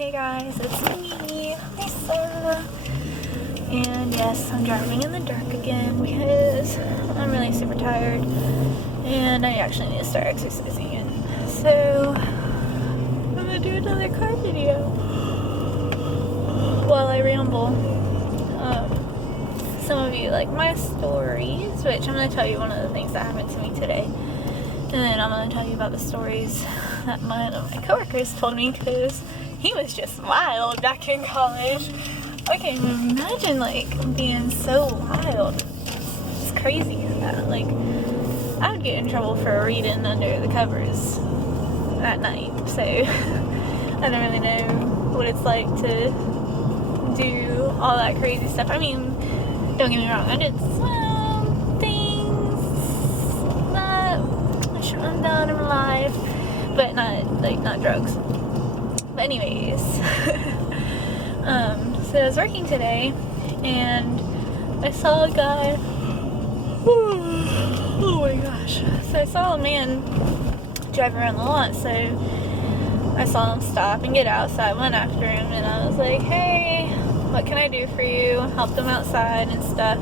Hey guys, it's me, Lisa. And yes, I'm driving in the dark again because I'm really super tired and I actually need to start exercising again. So, I'm gonna do another car video while I ramble. Some of you like my stories, which I'm gonna tell you one of the things that happened to me today. And then I'm gonna tell you about the stories that one of my coworkers told me because he was just wild back in college. I can't even imagine like being so wild. It's crazy that like I would get in trouble for reading under the covers at night. So I don't really know what it's like to do all that crazy stuff. I mean, don't get me wrong, I did some things that I shouldn't have done in my life, but not drugs. But anyways, so I was working today, and I saw a guy, oh my gosh, so I saw a man drive around the lot, so I saw him stop and get out, so I went after him, and I was like, hey, what can I do for you? Helped him outside and stuff.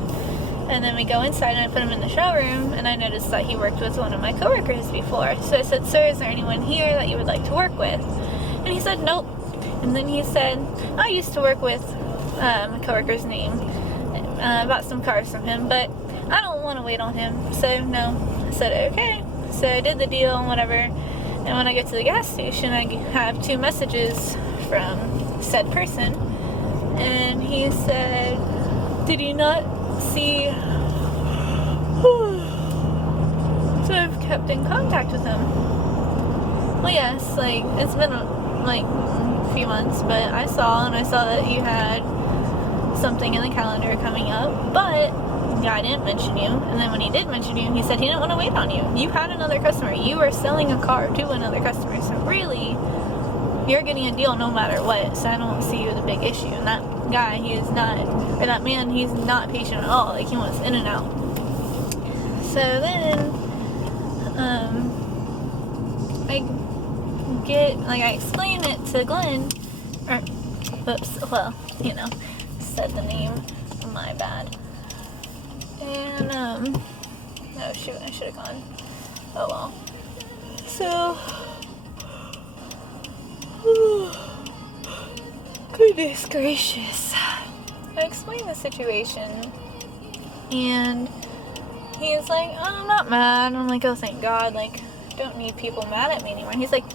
And then we go inside and I put him in the showroom, and I noticed that he worked with one of my coworkers before. So I said, sir, is there anyone here that you would like to work with? And he said, nope. And then he said, I used to work with my coworker's name, bought some cars from him, but I don't want to wait on him, so no. I said, okay. So I did the deal and whatever. And when I get to the gas station, I have 2 messages from said person. And he said, did you not see? So I've kept in contact with him. Well, yes, like it's been like a few months, but I saw that you had something in the calendar coming up, but I didn't mention you. And then when he did mention you, he said he didn't want to wait on you. You had another customer. You were selling a car to another customer. So really, you're getting a deal no matter what, so I don't see the big issue. And that guy, that man, he's not patient at all. Like, he wants in and out. So then, I explain it to Glenn, said the name, my bad. And, oh shoot, I should have gone. Oh well. So, goodness gracious. I explained the situation, and he was like, oh, I'm not mad. I'm like, oh, thank God, like, don't need people mad at me anymore. And he's like,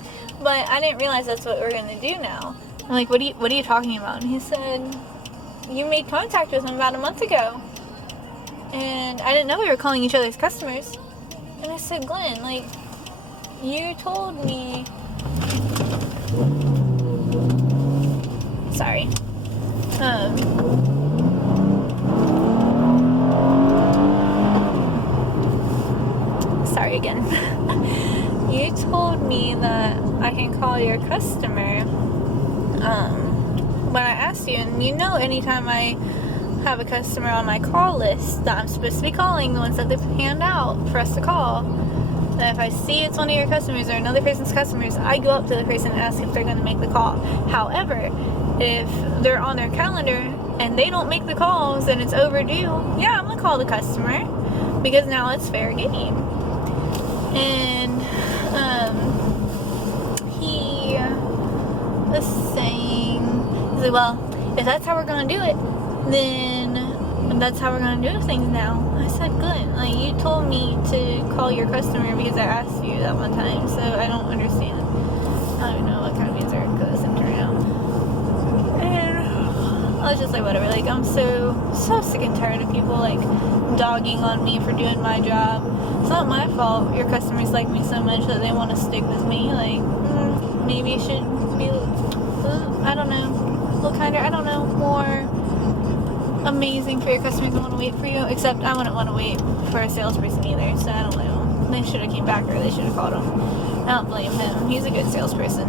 but I didn't realize that's what we're gonna do now. I'm like, what are you talking about? And he said, you made contact with him about a month ago, and I didn't know we were calling each other's customers. And I said, Glenn, like, you told me. Sorry. Sorry again. You told me that I can call your customer when I asked you, and you know anytime I have a customer on my call list that I'm supposed to be calling, the ones that they've hand out for us to call, that if I see it's one of your customers or another person's customers, I go up to the person and ask if they're going to make the call. However, if they're on their calendar and they don't make the calls and it's overdue, yeah, I'm going to call the customer because now it's fair game. And he was saying, he's like, well, if that's how we're going to do it, then that's how we're going to do things now. I said, Glenn, like, you told me to call your customer because I asked you that one time, so I don't understand. I don't even know what kind of answer to this into right now. And I was just like, whatever, like, I'm so sick and tired of people, like, dogging on me for doing my job. It's not my fault your customers like me so much that they want to stick with me. Like, maybe it should be, I don't know, a little kinder, I don't know, more amazing for your customers to want to wait for you, except I wouldn't want to wait for a salesperson either, so I don't know. They should have came back, or they should have called him. I don't blame him. He's a good salesperson.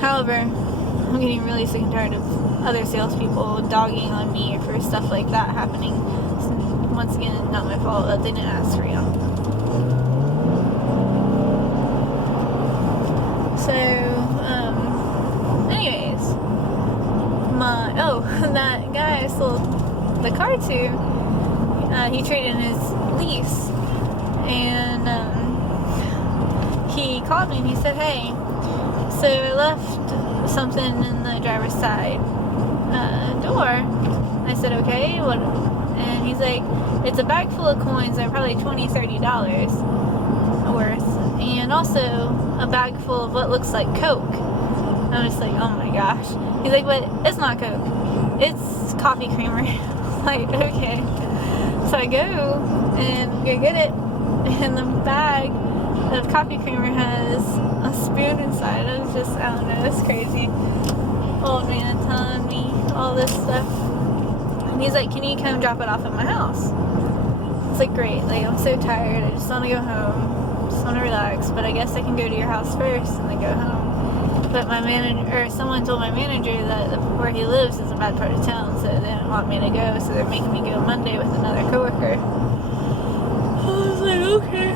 However, I'm getting really sick and tired of other salespeople dogging on me for stuff like that happening. So, once again, not my fault that they didn't ask for you. So that guy I sold the car to, he traded in his lease, and he called me and he said, hey, so I left something in the driver's side door. I said, okay, what? And he's like, it's a bag full of coins that are probably $20-$30 worth, and also a bag full of what looks like Coke. I'm just like, oh my gosh. He's like, but it's not Coke, it's coffee creamer. Like, okay. So I go and go get it, and the bag of coffee creamer has a spoon inside. I was just, I don't know, it's crazy. Old man telling me all this stuff. And he's like, can you come drop it off at my house? It's like, great. Like, I'm so tired. I just want to go home. Just want to relax. But I guess I can go to your house first and then go home. But my manager, or someone told my manager that where he lives is a bad part of town, so they didn't want me to go. So they're making me go Monday with another coworker. I was like, okay. I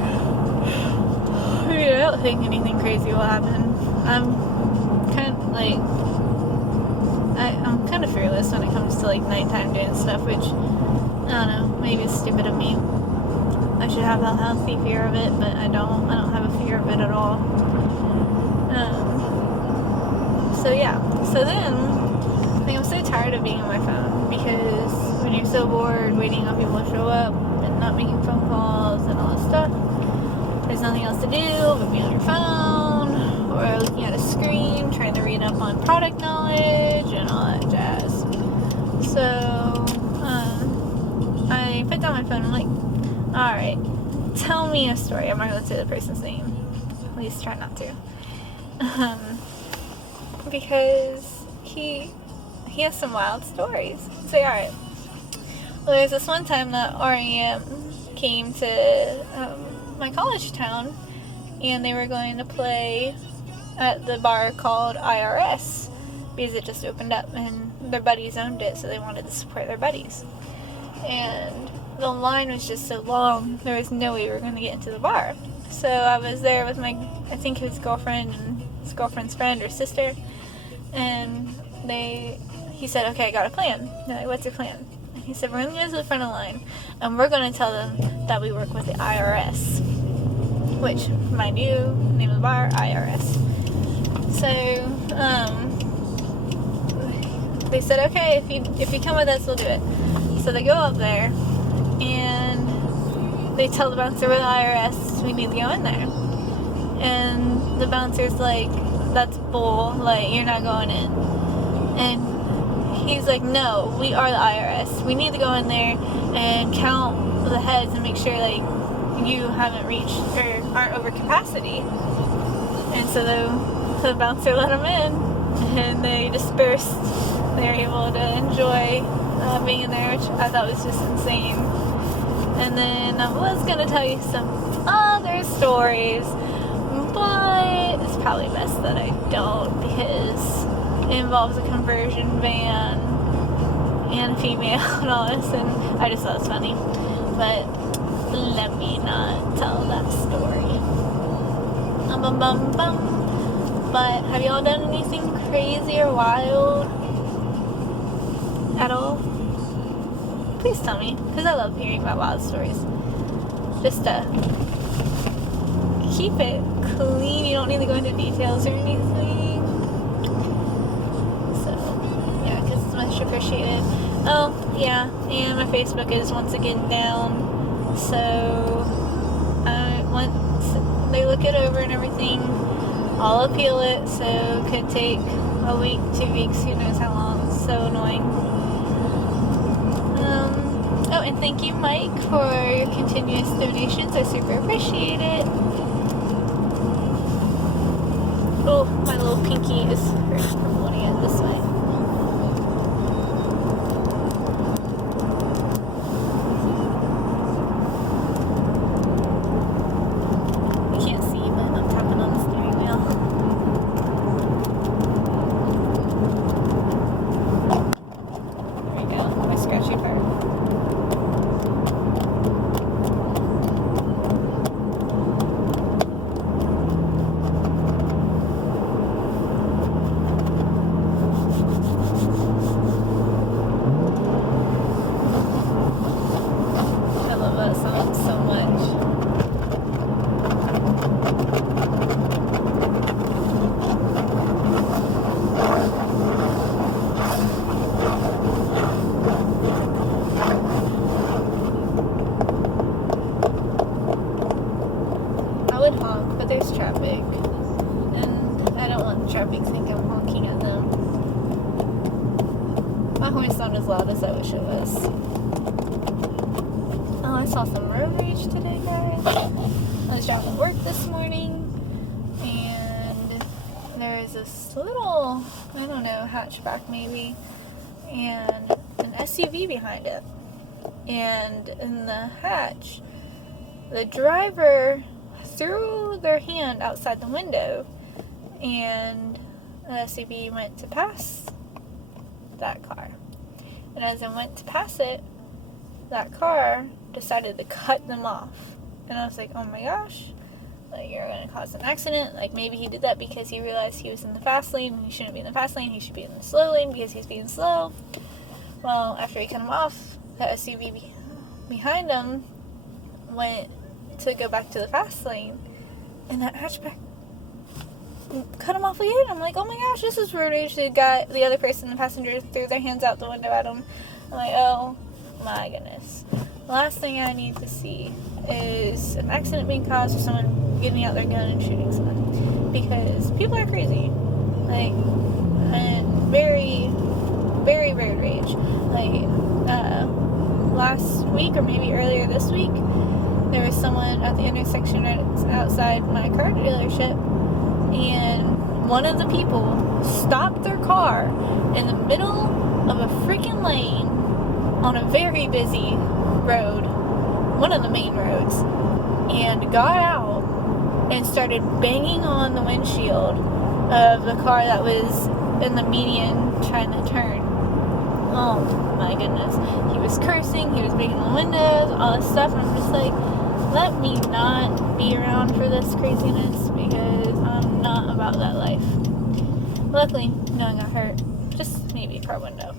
mean, I don't think anything crazy will happen. I'm kind of like, I'm kind of fearless when it comes to like nighttime doing stuff, which, I don't know, maybe it's stupid of me. I should have a healthy fear of it, but I don't have a fear of it at all. So yeah, so then, like, I'm so tired of being on my phone, because when you're so bored waiting on people to show up and not making phone calls and all this stuff, there's nothing else to do but be on your phone or looking at a screen trying to read up on product knowledge and all that jazz. So I put down my phone and I'm like, alright, tell me a story. I'm not going to say the person's name, at least try not to, because he has some wild stories. So alright, well, there's this one time that REM came to my college town, and they were going to play at the bar called IRS, because it just opened up and their buddies owned it, so they wanted to support their buddies. And the line was just so long, there was no way we were going to get into the bar. So I was there with I think his girlfriend and his girlfriend's friend or sister, and he said, okay, I got a plan. They're like, what's your plan? And he said, we're going to go to the front of the line, and we're going to tell them that we work with the IRS, which, mind you, name of the bar, IRS. So, they said, okay, if you come with us, we'll do it. So they go up there, and they tell the bouncer, we're the IRS, we need to go in there. And the bouncer's like, that's bull, like, you're not going in. And he's like, no, we are the IRS. We need to go in there and count the heads and make sure, like, you haven't reached or aren't over capacity. And so the bouncer let them in, and they dispersed. They were able to enjoy being in there, which I thought was just insane. And then I was going to tell you some other stories, but it's probably best that I don't, because it involves a conversion van and a female and all this, and I just thought it was funny. But let me not tell that story. But have y'all done anything crazy or wild at all? Please tell me, because I love hearing about wild stories. Just keep it clean. You don't need to go into details or anything. So yeah, because it's much appreciated. Oh yeah, and my Facebook is once again down. So once they look it over and everything, I'll appeal it. So it could take a week, 2 weeks, who knows how long. It's so annoying. Oh, and thank you, Mike, for your continuous donations. I super appreciate it. Oh, my little pinky is hurt from holding it this way. You can't see, but I'm tapping on the steering wheel. There we go, my scratchy part. traffic think I'm honking at them. My horn's not as loud as I wish it was. Oh, I saw some road rage today, guys. I was driving to work this morning, and there's this little, I don't know, hatchback maybe, and an SUV behind it. And in the hatch, the driver threw their hand outside the window, and the SUV went to pass that car. And as it went to pass it, that car decided to cut them off. And I was like, oh my gosh, like, you're going to cause an accident. Like, maybe he did that because he realized he was in the fast lane and he shouldn't be in the fast lane. He should be in the slow lane because he's being slow. Well, after he cut him off, the SUV behind him went to go back to the fast lane, and that hatchback cut him off again. I'm like, oh my gosh, this is road rage. The other person, the passenger, threw their hands out the window at him. I'm like, oh my goodness. The last thing I need to see is an accident being caused or someone getting out their gun and shooting someone, because people are crazy. Like, and very, very road rage. Like, last week or maybe earlier this week, there was someone at the intersection right outside my car dealership, and one of the people stopped their car in the middle of a freaking lane on a very busy road, one of the main roads, and got out and started banging on the windshield of the car that was in the median trying to turn. Oh my goodness. He was cursing, he was breaking the windows, all this stuff, and I'm just like, let me not be around for this craziness, because I'm not about that life. Luckily, no one got hurt. Just maybe a car window.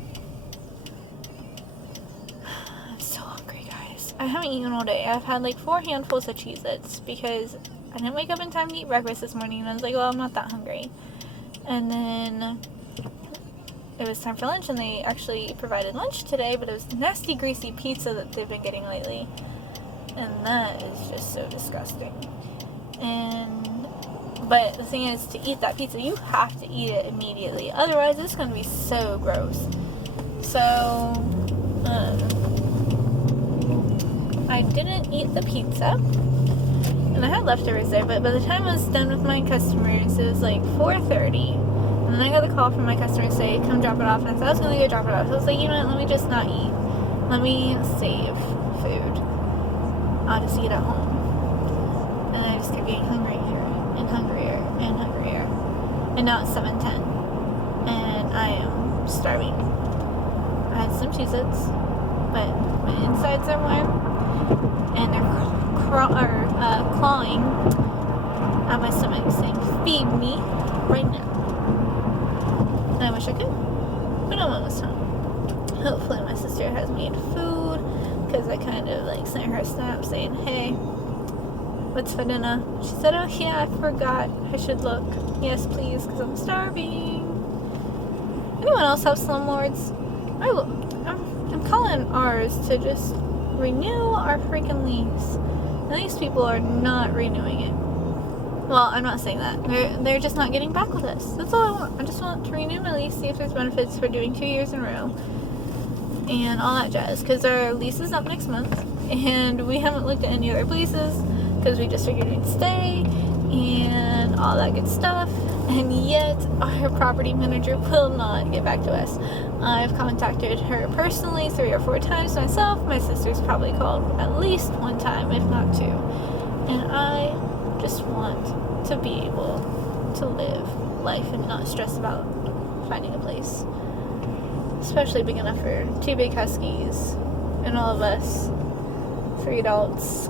I'm so hungry, guys. I haven't eaten all day. I've had like 4 handfuls of Cheez-Its because I didn't wake up in time to eat breakfast this morning, and I was like, well, I'm not that hungry. And then it was time for lunch, and they actually provided lunch today, but it was nasty, greasy pizza that they've been getting lately. And that is just so disgusting. But the thing is, to eat that pizza, you have to eat it immediately. Otherwise, it's going to be so gross. So, I didn't eat the pizza. And I had leftovers there, but by the time I was done with my customers, it was like 4:30. And then I got a call from my customer say, come drop it off. And I said I was going to go drop it off. So I was like, you know what, let me just not eat. Let me save food. I'll just eat at home. And I just kept getting hungrier and hungrier and hungrier. And now it's 7:10. And I am starving. I had some Cheez-Its, but my insides are warm. And they're clawing at my stomach saying, feed me right now. And I wish I could, but I'm almost home. Hopefully my sister has made food, because I kind of like sent her a snap saying, hey, what's for dinner? She said, oh yeah, I forgot, I should look. Yes please, because I'm starving. Anyone else have slumlords? I'm calling ours to just renew our freaking lease, and these people are not renewing it. Well, I'm not saying that. They're just not getting back with us. That's all I want. I just want to renew my lease, see if there's benefits for doing 2 years in a row, and all that jazz. Because our lease is up next month, and we haven't looked at any other places, because we just figured we'd stay, and all that good stuff. And yet, our property manager will not get back to us. I've contacted her personally 3 or 4 times myself. My sister's probably called at least 1 time, if not 2. And I just want to be able to live life and not stress about finding a place, especially big enough for 2 big huskies and all of us 3 adults,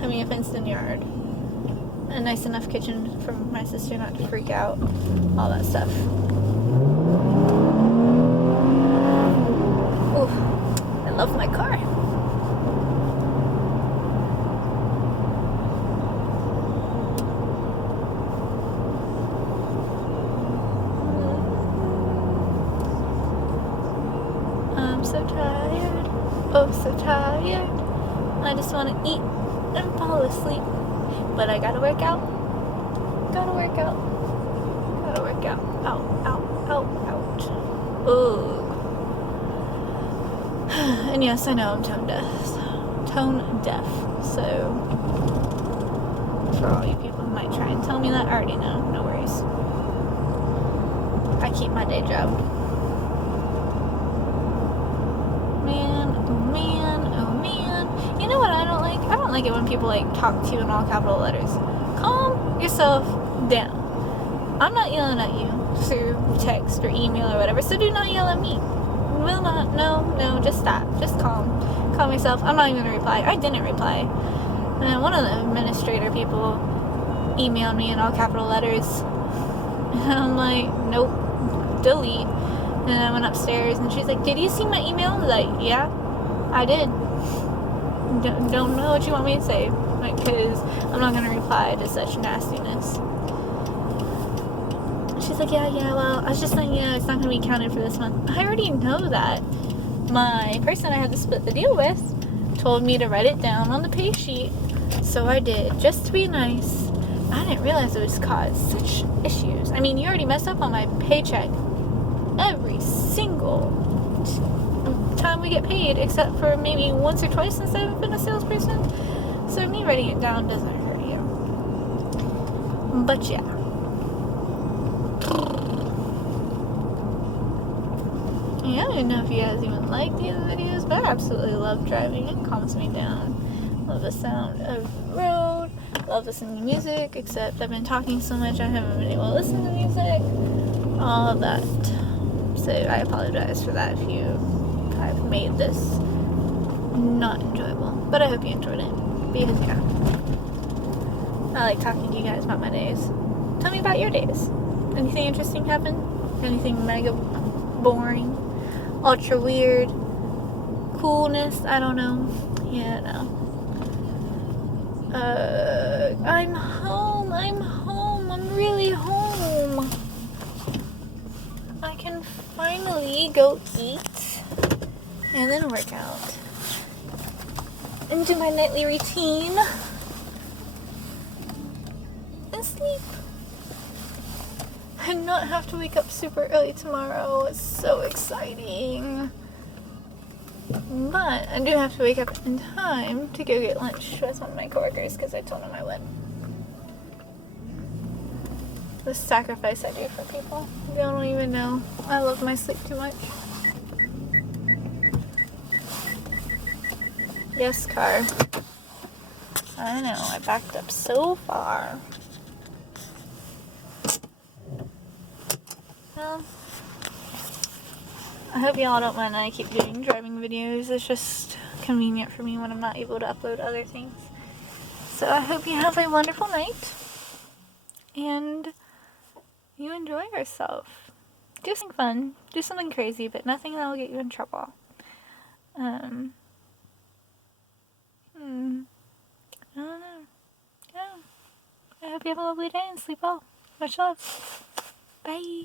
having a fenced-in yard, a nice enough kitchen for my sister not to freak out, all that stuff. Ooh, I love my car. So tired, oh so tired. I just want to eat and fall asleep, but I gotta work out. That'll work out. Out. Ugh. And yes, I know I'm tone deaf. So, for all you people who might try and tell me that, I already know. No worries. I keep my day job. Man. You know what I don't like? I don't like it when people like talk to you in all capital letters. Calm yourself down. I'm not yelling at you through text or email or whatever, so do not yell at me. Will not. No, just stop. Just calm yourself. I'm not even gonna reply. I didn't reply. And one of the administrator people emailed me in all capital letters. And I'm like, nope, delete. And I went upstairs and she's like, did you see my email? I was like, yeah, I did. Don't know what you want me to say, because I'm not gonna reply to such nastiness. She's like, yeah, well, I was just saying, it's not gonna be counted for this month. I already know that. My person I had to split the deal with told me to write it down on the pay sheet, so I did, just to be nice. I didn't realize it would cause such issues. I mean, you already messed up on my paycheck every single time we get paid, except for maybe once or twice since I've been a salesperson. So me writing it down doesn't hurt you. But yeah. Yeah, I don't know if you guys even like these videos, but I absolutely love driving. It calms me down. Love the sound of the road. Love listening to music, except I've been talking so much I haven't been able to listen to music. All of that. So I apologize for that if I've made this not enjoyable. But I hope you enjoyed it. Because yeah, I like talking to you guys about my days. Tell me about your days. Anything interesting happen? Anything mega boring? Ultra weird? Coolness? I don't know. Yeah, no. I'm home. I'm really home. I can finally go eat and then work out and do my nightly routine and sleep and not have to wake up super early tomorrow. It's so exciting. But I do have to wake up in time to go get lunch with one of my coworkers because I told him I would. The sacrifice I do for people. They don't even know. I love my sleep too much. Yes, car. I know, I backed up so far. Well, I hope y'all don't mind that I keep doing driving videos. It's just convenient for me when I'm not able to upload other things. So I hope you have a wonderful night. And you enjoy yourself. Do something fun. Do something crazy, but nothing that will get you in trouble. I don't know. Yeah. I hope you have a lovely day and sleep well. Much love. Bye.